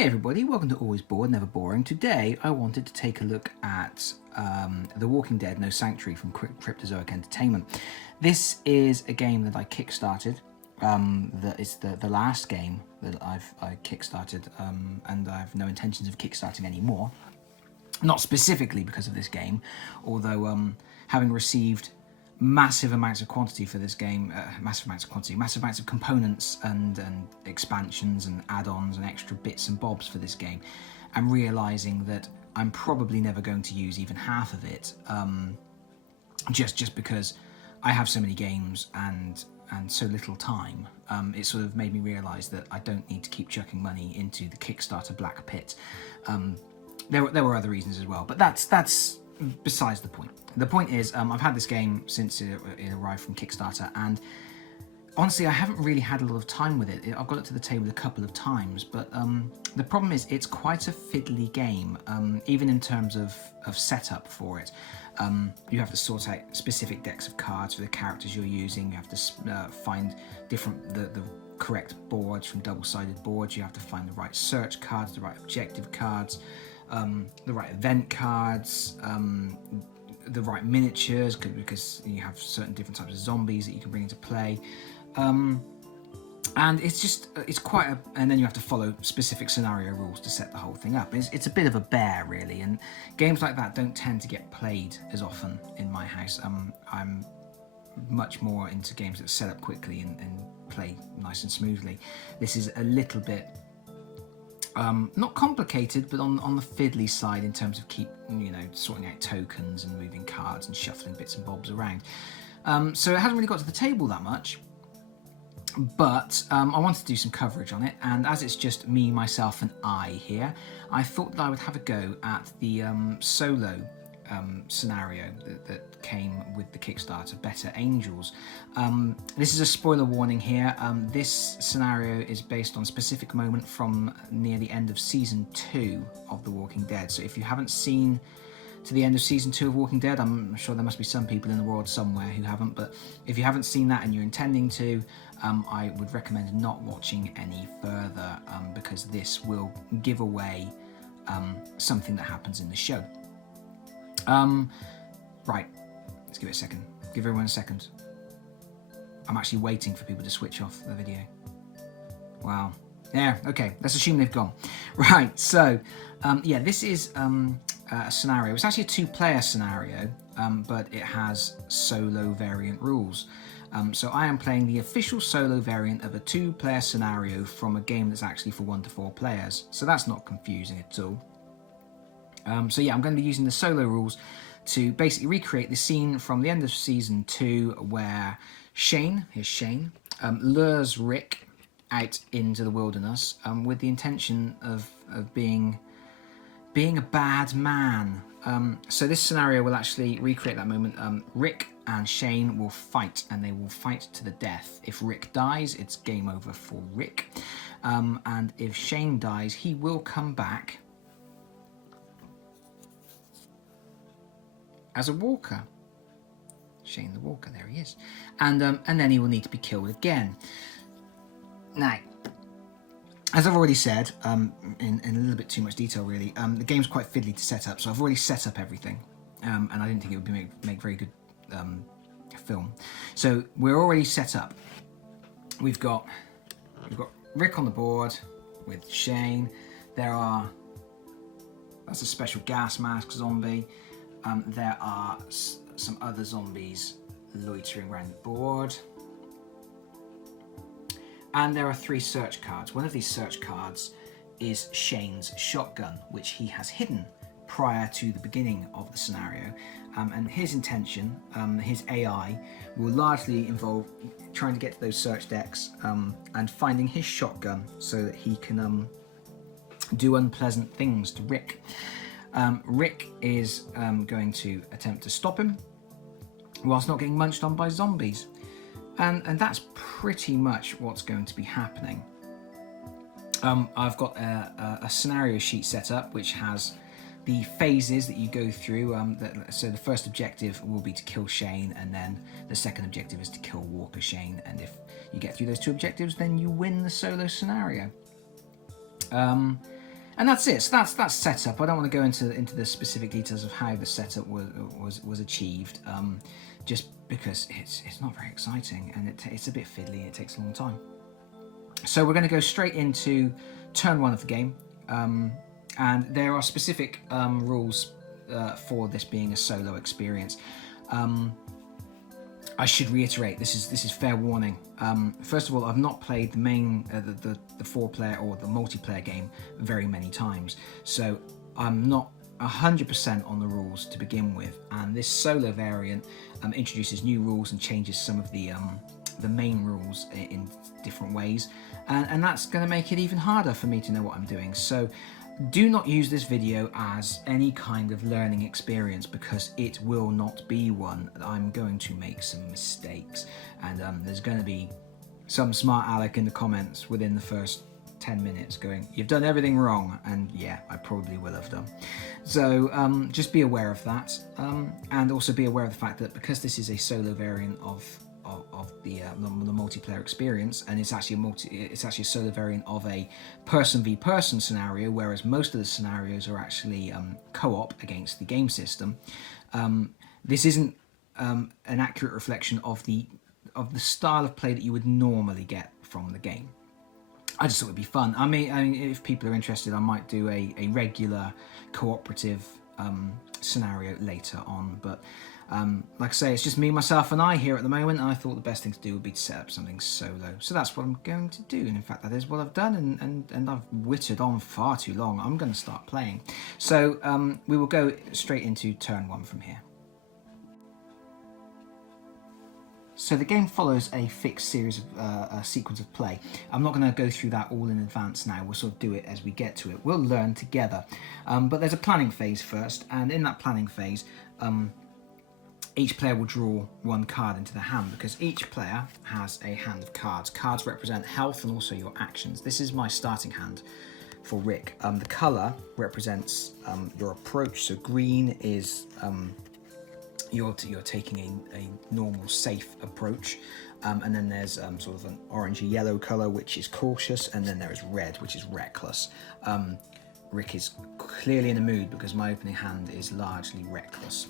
Hey everybody, welcome to Always Bored, Never Boring. Today I wanted to take a look at The Walking Dead No Sanctuary from Cryptozoic Entertainment. This is a game that I kickstarted. It's the last game that I kickstarted, and I have no intentions of kickstarting anymore. Not specifically because of this game, although having received massive amounts of quantity for this game, massive amounts of components and expansions and add-ons and extra bits and bobs for this game, and realizing that I'm probably never going to use even half of it, just because I have so many games and so little time. It sort of made me realize that I don't need to keep chucking money into the Kickstarter black pit. There were other reasons as well, but that's besides the point. The point is, I've had this game since it arrived from Kickstarter, and honestly, I haven't really had a lot of time with it. I've got it to the table a couple of times, but the problem is it's quite a fiddly game, even in terms of setup for it. You have to sort out specific decks of cards for the characters you're using. You have to find the correct boards from double-sided boards. You have to find the right search cards, the right objective cards, the right event cards, the right miniatures, because you have certain different types of zombies that you can bring into play, and it's quite a, and then you have to follow specific scenario rules to set the whole thing up. It's a bit of a bear, really, and games like that don't tend to get played as often in my house. I'm much more into games that set up quickly and play nice and smoothly. This is a little bit not complicated, but on the fiddly side in terms of sorting out tokens and moving cards and shuffling bits and bobs around. So it hasn't really got to the table that much, but I wanted to do some coverage on it, and as it's just me, myself and I here, I thought that I would have a go at the solo scenario that came with the Kickstarter, Better Angels. This is a spoiler warning here. This scenario is based on a specific moment from near the end of Season 2 of The Walking Dead. So if you haven't seen to the end of Season 2 of Walking Dead, I'm sure there must be some people in the world somewhere who haven't, but if you haven't seen that and you're intending to, I would recommend not watching any further, because this will give away something that happens in the show. Right, let's give it a second. Give everyone a second. I'm actually waiting for people to switch off the video. Wow. Yeah, okay, let's assume they've gone. Right, so, yeah, this is a scenario. It's actually a two-player scenario, but it has solo variant rules. So I am playing the official solo variant of a two-player scenario from a game that's actually for 1 to 4 players. So that's not confusing at all. So yeah, I'm going to be using the solo rules to basically recreate the scene from the end of Season 2 where Shane lures Rick out into the wilderness with the intention of being a bad man. So this scenario will actually recreate that moment. Rick and Shane will fight, and they will fight to the death. If Rick dies, it's game over for Rick. And if Shane dies, he will come back as a walker. Shane the Walker, there he is. And then he will need to be killed again. Now, as I've already said, in a little bit too much detail really, the game's quite fiddly to set up, so I've already set up everything, and I didn't think it would make very good film. So we're already set up. We've got Rick on the board with Shane. That's a special gas mask zombie. There are some other zombies loitering around the board. And there are 3 search cards. One of these search cards is Shane's shotgun, which he has hidden prior to the beginning of the scenario. And his intention, his AI, will largely involve trying to get to those search decks and finding his shotgun so that he can do unpleasant things to Rick. Rick is going to attempt to stop him whilst not getting munched on by zombies. And that's pretty much what's going to be happening. I've got a scenario sheet set up which has the phases that you go through. So the first objective will be to kill Shane, and then the second objective is to kill Walker Shane. And if you get through those 2 objectives, then you win the solo scenario. And that's it. So that's setup. I don't want to go into the specific details of how the setup was achieved, just because it's not very exciting and it's a bit fiddly. It takes a long time. So we're going to go straight into turn 1 of the game, and there are specific rules for this being a solo experience. I should reiterate, this is fair warning. First of all, I've not played the main, the 4-player or the multiplayer game very many times, so I'm not 100% on the rules to begin with. And this solo variant introduces new rules and changes some of the main rules in different ways, and that's going to make it even harder for me to know what I'm doing. So do not use this video as any kind of learning experience, because it will not be one. I'm going to make some mistakes, and there's going to be some smart aleck in the comments within the first 10 minutes going, "You've done everything wrong," and yeah, I probably will have done. So just be aware of that, and also be aware of the fact that because this is a solo variant of the multiplayer experience, and it's actually a solo variant of a person v person scenario, whereas most of the scenarios are actually co-op against the game system. This isn't an accurate reflection of the style of play that you would normally get from the game. I just thought it'd be fun. I mean, if people are interested, I might do a regular cooperative scenario later on, but like I say, it's just me, myself and I here at the moment, and I thought the best thing to do would be to set up something solo. So that's what I'm going to do, and in fact that is what I've done, and I've wittered on far too long. I'm going to start playing. So we will go straight into turn 1 from here. So the game follows a fixed series of a sequence of play. I'm not going to go through that all in advance now. We'll sort of do it as we get to it. We'll learn together. But there's a planning phase first, and in that planning phase, each player will draw 1 card into their hand, because each player has a hand of cards. Cards represent health and also your actions. This is my starting hand for Rick. The colour represents your approach. So green is you're taking a normal, safe approach, and then there's sort of an orangey yellow colour, which is cautious, and then there is red, which is reckless. Rick is clearly in a mood because my opening hand is largely reckless.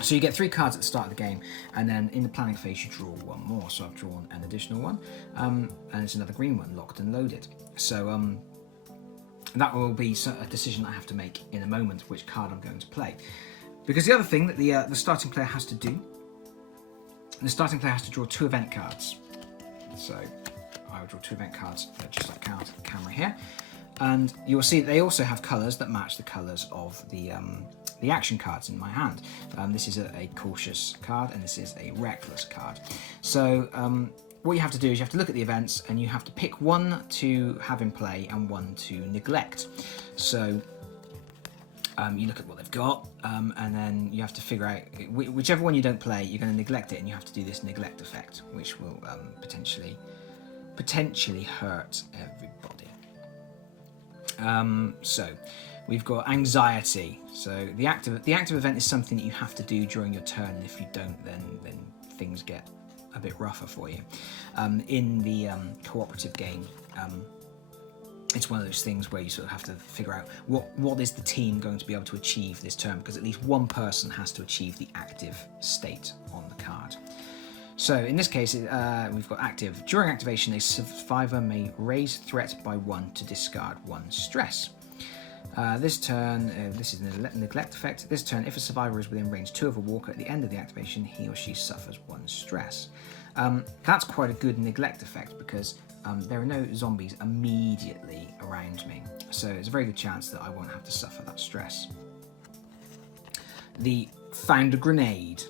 So you get 3 cards at the start of the game, and then in the planning phase you draw 1 more. So I've drawn an additional one, and it's another green one, locked and loaded. So that will be a decision I have to make in a moment, which card I'm going to play. Because the other thing that the starting player has to do, the starting player has to draw 2 event cards. So I will draw 2 event cards, just like the camera here, and you'll see that they also have colours that match the colours of the action cards in my hand. This is a cautious card, and this is a reckless card. So what you have to do is you have to look at the events, and you have to pick 1 to have in play and 1 to neglect. So you look at what they've got, and then you have to figure out whichever one you don't play, you're going to neglect it, and you have to do this neglect effect, which will potentially hurt everybody. So we've got anxiety. So the active event is something that you have to do during your turn, and if you don't, then things get a bit rougher for you. In the cooperative game, it's one of those things where you sort of have to figure out what is the team going to be able to achieve this turn, because at least one person has to achieve the active state on the card. So in this case, we've got active. During activation, a survivor may raise threat by 1 to discard 1 stress. This turn, this is a neglect effect. This turn, if a survivor is within range 2 of a walker at the end of the activation, he or she suffers 1 stress. That's quite a good neglect effect, because there are no zombies immediately around me, so it's a very good chance that I won't have to suffer that stress. The found a grenade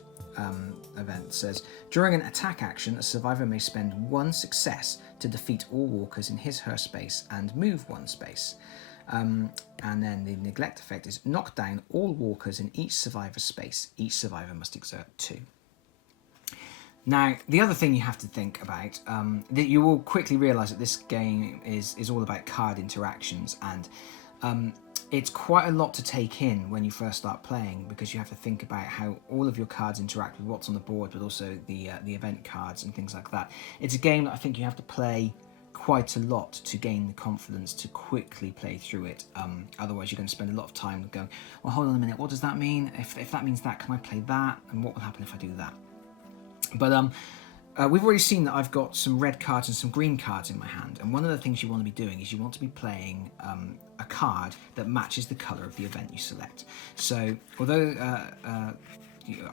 event says, during an attack action, a survivor may spend 1 success to defeat all walkers in his/her space and move 1 space. And then the neglect effect is knock down all walkers in each survivor's space. Each survivor must exert 2. Now, the other thing you have to think about, that you will quickly realise that this game is all about card interactions, and it's quite a lot to take in when you first start playing, because you have to think about how all of your cards interact with what's on the board, but also the event cards and things like that. It's a game that I think you have to play quite a lot to gain the confidence to quickly play through it. Otherwise, you're going to spend a lot of time going, well, hold on a minute, what does that mean? If that means that, can I play that? And what will happen if I do that? But we've already seen that I've got some red cards and some green cards in my hand. And one of the things you want to be doing is you want to be playing a card that matches the colour of the event you select. So although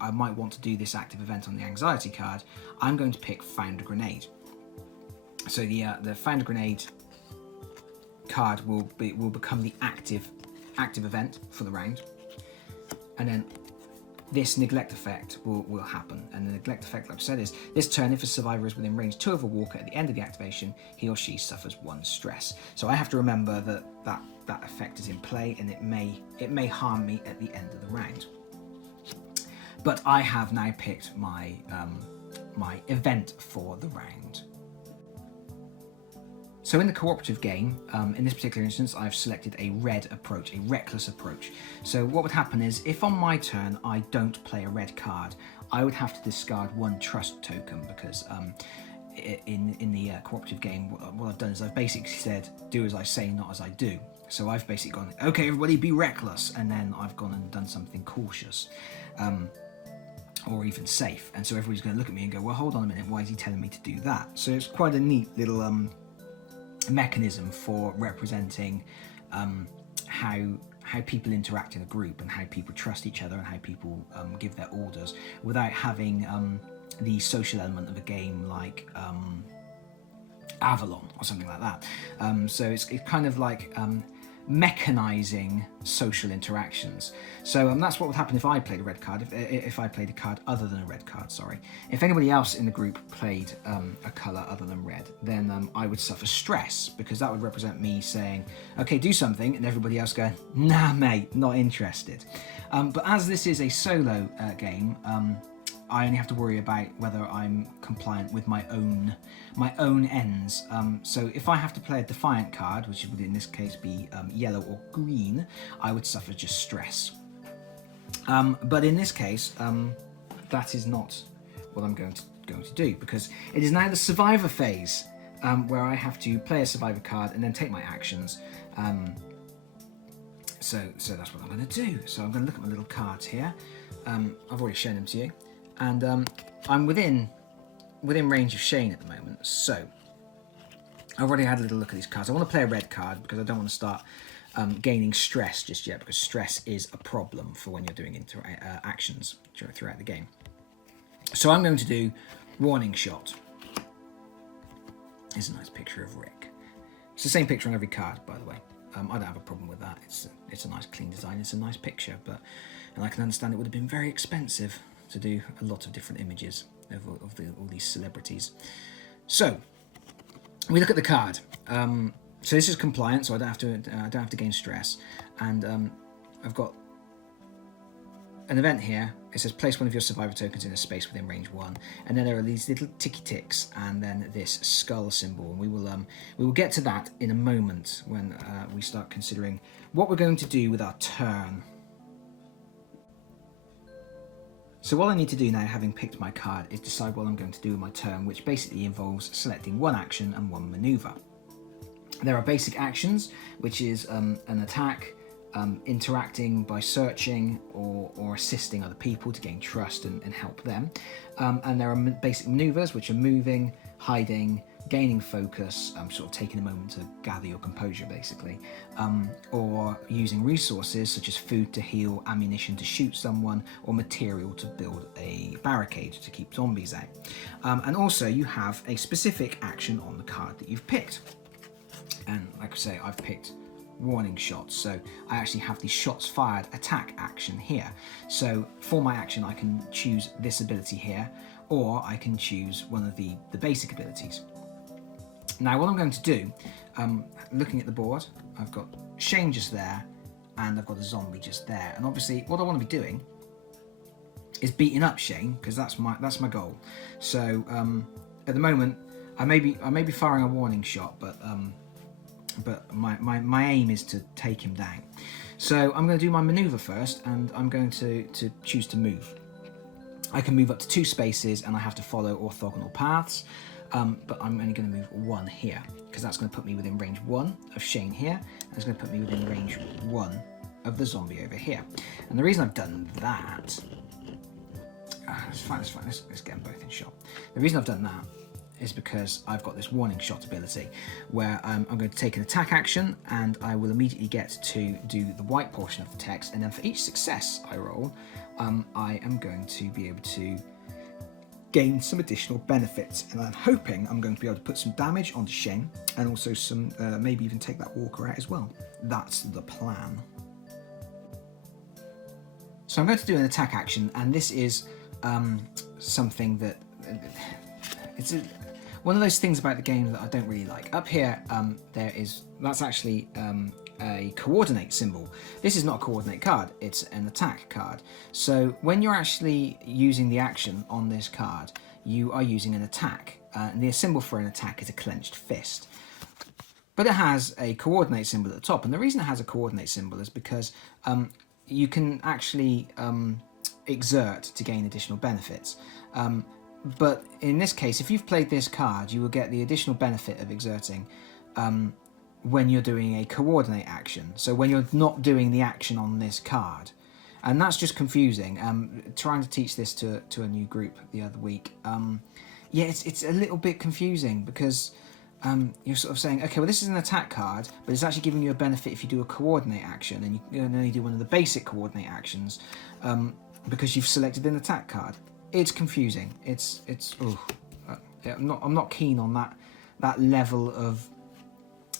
I might want to do this active event on the anxiety card, I'm going to pick Found a Grenade. So the Found a Grenade card will become the active event for the round, and then this neglect effect will happen. And the neglect effect, like I said, is this turn, if a survivor is within range 2 of a walker at the end of the activation, he or she suffers 1 stress. So I have to remember that effect is in play, and it may harm me at the end of the round. But I have now picked my my event for the round. So in the cooperative game, in this particular instance, I've selected a red approach, a reckless approach. So what would happen is, if on my turn I don't play a red card, I would have to discard 1 trust token, because in the cooperative game, what I've done is I've basically said, do as I say, not as I do. So I've basically gone, okay, everybody be reckless, and then I've gone and done something cautious. Or even safe. And so everybody's going to look at me and go, well, hold on a minute, why is he telling me to do that? So it's quite a neat little mechanism for representing how people interact in a group, and how people trust each other, and how people give their orders, without having the social element of a game like Avalon or something like that. So it's kind of like mechanizing social interactions. So that's what would happen if I played a red card, if I played a card other than a red card, sorry. If anybody else in the group played a colour other than red, then I would suffer stress, because that would represent me saying, okay, do something, and everybody else going, nah mate, not interested. But as this is a solo game, I only have to worry about whether I'm compliant with my own ends. So if I have to play a defiant card, which would in this case be yellow or green, I would suffer just stress. But in this case, that is not what I'm going to do, because it is now the survivor phase, where I have to play a survivor card and then take my actions. So that's what I'm going to do. So I'm going to look at my little cards here. I've already shown them to you. And I'm within range of Shane at the moment, so I've already had a little look at these cards. I want to play a red card because I don't want to start gaining stress just yet, because stress is a problem for when you're doing actions throughout the game. So I'm going to do Warning Shot. Here's a nice picture of Rick. It's the same picture on every card, by the way. I don't have a problem with that. It's a nice clean design. It's a nice picture, and I can understand it would have been very expensive to do a lot of different images of all these celebrities. So we look at the card. So this is compliant, so I don't have to gain stress. And I've got an event here. It says place one of your survivor tokens in a space within range 1, and then there are these little ticky ticks, and then this skull symbol. And we will get to that in a moment when we start considering what we're going to do with our turn. So what I need to do now, having picked my card, is decide what I'm going to do with my turn, which basically involves selecting 1 action and 1 maneuver. There are basic actions, which is an attack, interacting by searching or assisting other people to gain trust and help them. And there are basic maneuvers, which are moving, hiding, gaining focus, sort of taking a moment to gather your composure, basically, or using resources such as food to heal, ammunition to shoot someone, or material to build a barricade to keep zombies out. And also you have a specific action on the card that you've picked. And like I say, I've picked Warning Shots, so I actually have the shots fired attack action here. So for my action I can choose this ability here, or I can choose one of the basic abilities. Now what I'm going to do, looking at the board, I've got Shane just there, and I've got a zombie just there. And obviously what I want to be doing is beating up Shane, because that's my goal. So at the moment I may be firing a warning shot, but my aim is to take him down. So I'm going to do my maneuver first, and I'm going to choose to move. I can move up to 2 spaces, and I have to follow orthogonal paths. but I'm only going to move 1 here, because that's going to put me within range 1 of Shane here, and it's going to put me within range 1 of the zombie over here. And the reason I've done that... it's fine, let's get them both in shot. The reason I've done that is because I've got this warning shot ability where I'm going to take an attack action and I will immediately get to do the white portion of the text, and then for each success I roll, I am going to be able to gain some additional benefits, and I'm hoping I'm going to be able to put some damage onto Shane and also some maybe even take that walker out as well. That's the plan. So I'm going to do an attack action, and this is something that it's one of those things about the game that I don't really like. Up here, that's actually a coordinate symbol. This is not a coordinate card, it's an attack card. So when you're actually using the action on this card, you are using an attack. And the symbol for an attack is a clenched fist. But it has a coordinate symbol at the top, and the reason it has a coordinate symbol is because you can actually exert to gain additional benefits. But in this case, if you've played this card, you will get the additional benefit of exerting when you're doing a coordinate action. So when you're not doing the action on this card. And that's just confusing. Trying to teach this to a new group the other week. Yeah, it's a little bit confusing because you're sort of saying, okay, well, this is an attack card, but it's actually giving you a benefit if you do a coordinate action, and you can only do one of the basic coordinate actions because you've selected an attack card. It's confusing. I'm not keen on that level of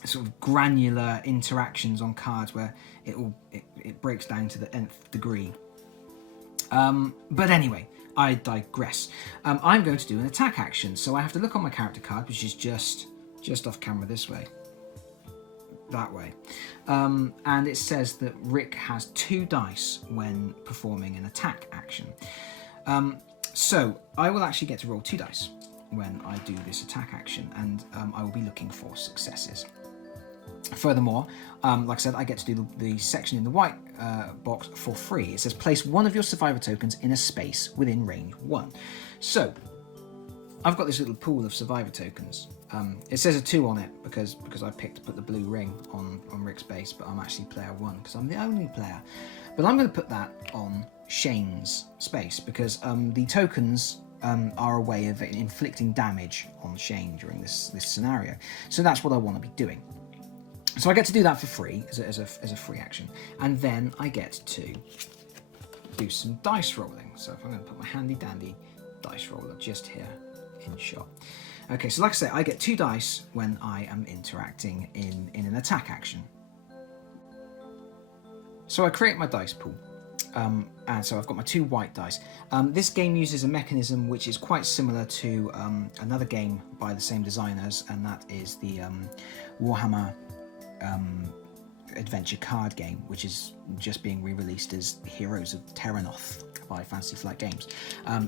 sort of granular interactions on cards where it breaks down to the nth degree. But anyway, I digress. I'm going to do an attack action, so I have to look on my character card, which is just off camera this way, that way, and it says that Rick has 2 dice when performing an attack action. So I will actually get to roll 2 dice when I do this attack action, and I will be looking for successes. Furthermore, like I said, I get to do the section in the white box for free. It says place 1 of your survivor tokens in a space within range 1. So I've got this little pool of survivor tokens. It says a 2 on it because I picked to put the blue ring on Rick's base, but I'm actually player 1 because I'm the only player. But I'm going to put that on Shane's space because the tokens are a way of inflicting damage on Shane during this scenario. So that's what I want to be doing. So I get to do that for free as a free action, and then I get to do some dice rolling. So if I'm going to put my handy dandy dice roller just here in shot. Okay, so like I say, I get 2 dice when I am interacting in an attack action. So I create my dice pool, and so I've got my 2 white dice. This game uses a mechanism which is quite similar to another game by the same designers, and that is the Warhammer adventure card game, which is just being re-released as Heroes of Terranoth by Fantasy Flight Games,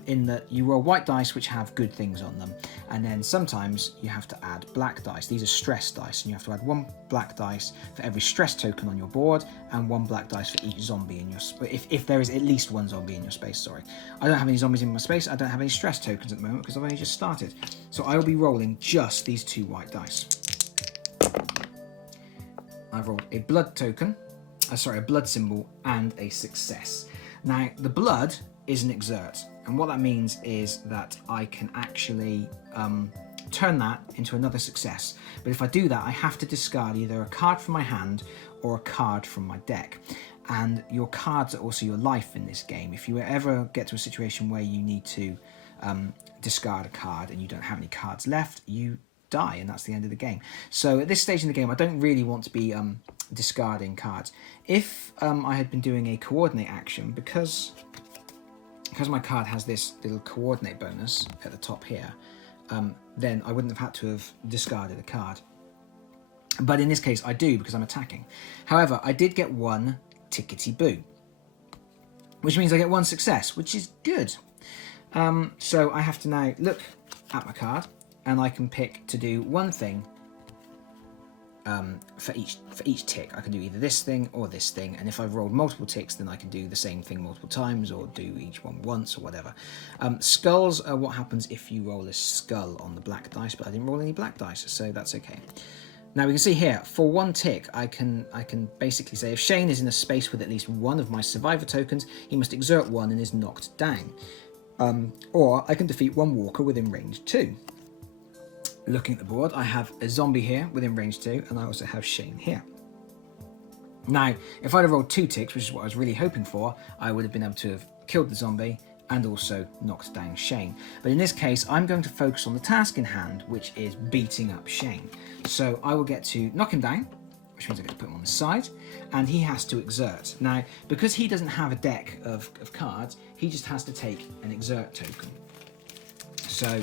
in that you roll white dice which have good things on them, and then sometimes you have to add black dice. These are stress dice, and you have to add 1 black dice for every stress token on your board and 1 black dice for each zombie in your if there is at least 1 zombie in your space. Sorry, I don't have any zombies in my space. I don't have any stress tokens at the moment because I've only just started, so I will be rolling just these 2 white dice. I've rolled a blood token, a blood symbol, and a success. Now, the blood is an exert, and what that means is that I can actually turn that into another success. But if I do that, I have to discard either a card from my hand or a card from my deck. And your cards are also your life in this game. If you ever get to a situation where you need to discard a card and you don't have any cards left, you die, and that's the end of the game. So at this stage in the game, I don't really want to be discarding cards. If I had been doing a coordinate action, because my card has this little coordinate bonus at the top here, then I wouldn't have had to have discarded a card. But in this case, I do because I'm attacking. However, I did get 1 tickety-boo, which means I get 1 success, which is good. So I have to now look at my card, and I can pick to do 1 thing for each tick. I can do either this thing or this thing, and if I've rolled multiple ticks, then I can do the same thing multiple times, or do each one once, or whatever. Skulls are what happens if you roll a skull on the black dice, but I didn't roll any black dice, so that's okay. Now we can see here, for one tick, I can basically say if Shane is in a space with at least one of my survivor tokens, he must exert one and is knocked down. Or I can defeat one walker within range 2. Looking at the board, I have a zombie here within range 2, and I also have Shane here. Now, if I'd have rolled 2 ticks, which is what I was really hoping for, I would have been able to have killed the zombie and also knocked down Shane. But in this case, I'm going to focus on the task in hand, which is beating up Shane. So I will get to knock him down, which means I get to put him on the side, and he has to exert. Now, because he doesn't have a deck of cards, he just has to take an exert token. So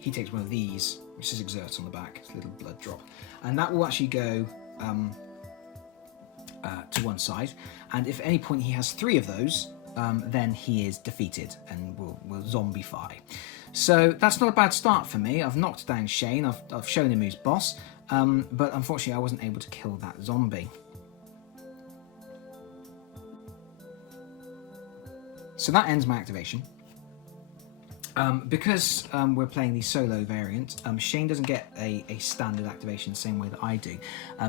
he takes one of these, which says exert on the back, it's a little blood drop, and that will actually go to one side, and if at any point he has 3 of those, then he is defeated and will zombify. So that's not a bad start for me. I've knocked down Shane, I've shown him who's boss, but unfortunately I wasn't able to kill that zombie. So that ends my activation. Because we're playing the solo variant, Shane doesn't get a standard activation the same way that I do.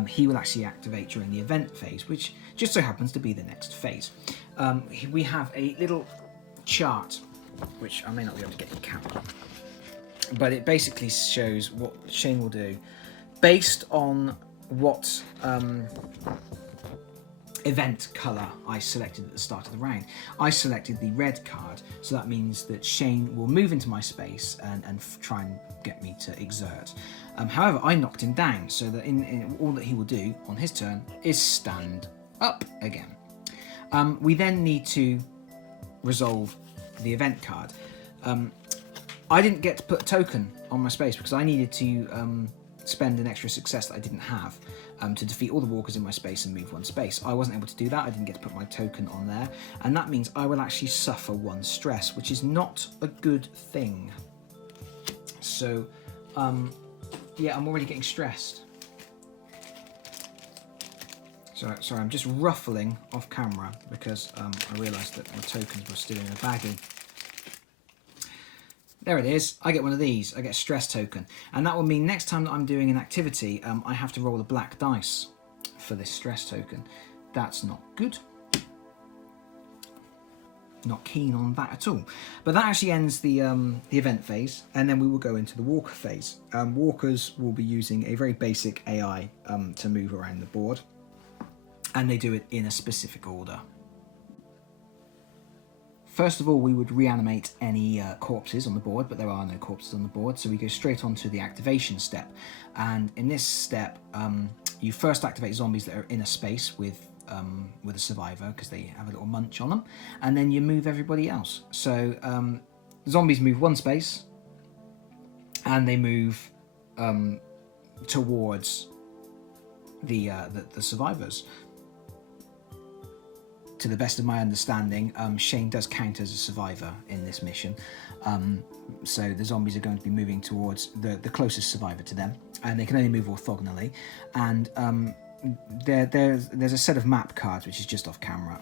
He will actually activate during the event phase, which just so happens to be the next phase. We have a little chart, which I may not be able to get in camera, but it basically shows what Shane will do based on what event colour I selected at the start of the round. I selected the red card, so that means that Shane will move into my space and try and get me to exert. However, I knocked him down, so that in all that he will do on his turn is stand up again. We then need to resolve the event card. I didn't get to put a token on my space because I needed to spend an extra success that I didn't have to defeat all the walkers in my space and move one space. I wasn't able to do that. I didn't get to put my token on there, and that means I will actually suffer 1 stress, which is not a good thing. So yeah, I'm already getting stressed. Sorry, I'm just ruffling off camera because I realised that my tokens were still in a baggie. There it is. I get one of these. I get a stress token. And that will mean next time that I'm doing an activity, I have to roll a black dice for this stress token. That's not good. Not keen on that at all. But that actually ends the event phase, and then we will go into the walker phase. Walkers will be using a very basic AI to move around the board, and they do it in a specific order. First of all, we would reanimate any corpses on the board, but there are no corpses on the board, so we go straight on to the activation step. And in this step, you first activate zombies that are in a space with a survivor, because they have a little munch on them, and then you move everybody else. So zombies move 1 space, and they move towards the survivors. To the best of my understanding, Shane does count as a survivor in this mission. So the zombies are going to be moving towards the closest survivor to them, and they can only move orthogonally. And there's a set of map cards, which is just off camera.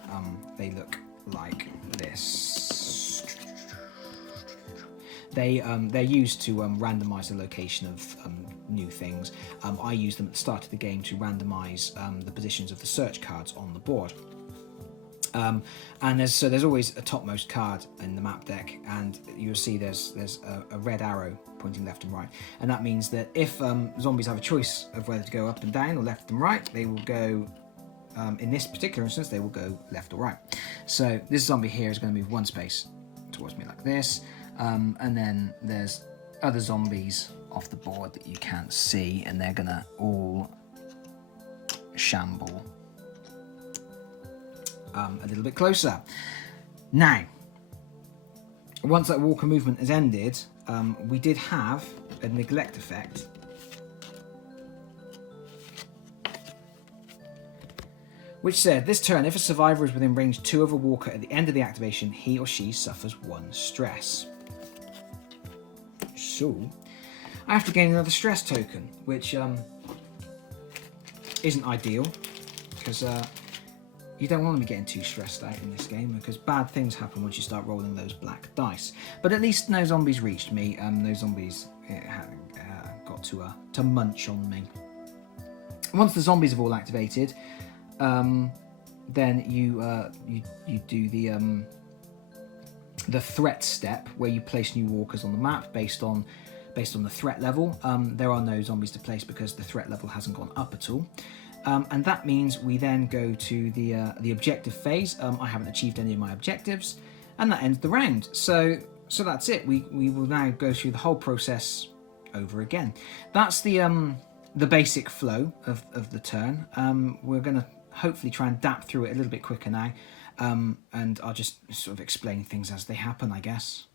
They look like this. They're used to randomise the location of new things. I use them at the start of the game to randomise the positions of the search cards on the board. And there's always a topmost card in the map deck, and you'll see there's a red arrow pointing left and right, and that means that if zombies have a choice of whether to go up and down or left and right, they will go, in this particular instance, they will go left or right. So this zombie here is going to move 1 space towards me like this, and then there's other zombies off the board that you can't see, and they're going to all shamble a little bit closer. Now, once that walker movement has ended, we did have a neglect effect, which said, this turn, if a survivor is within range 2 of a walker at the end of the activation, he or she suffers 1 stress. So, I have to gain another stress token, which isn't ideal, because you don't want to be getting too stressed out in this game, because bad things happen once you start rolling those black dice. But at least no zombies reached me. No zombies got to munch on me. Once the zombies have all activated, then you do the threat step, where you place new walkers on the map based on the threat level. There are no zombies to place because the threat level hasn't gone up at all. And that means we then go to the objective phase. I haven't achieved any of my objectives, and that ends the round. So that's it. We will now go through the whole process over again. That's the basic flow of the turn. We're going to hopefully try and adapt through it a little bit quicker now, and I'll just sort of explain things as they happen, I guess.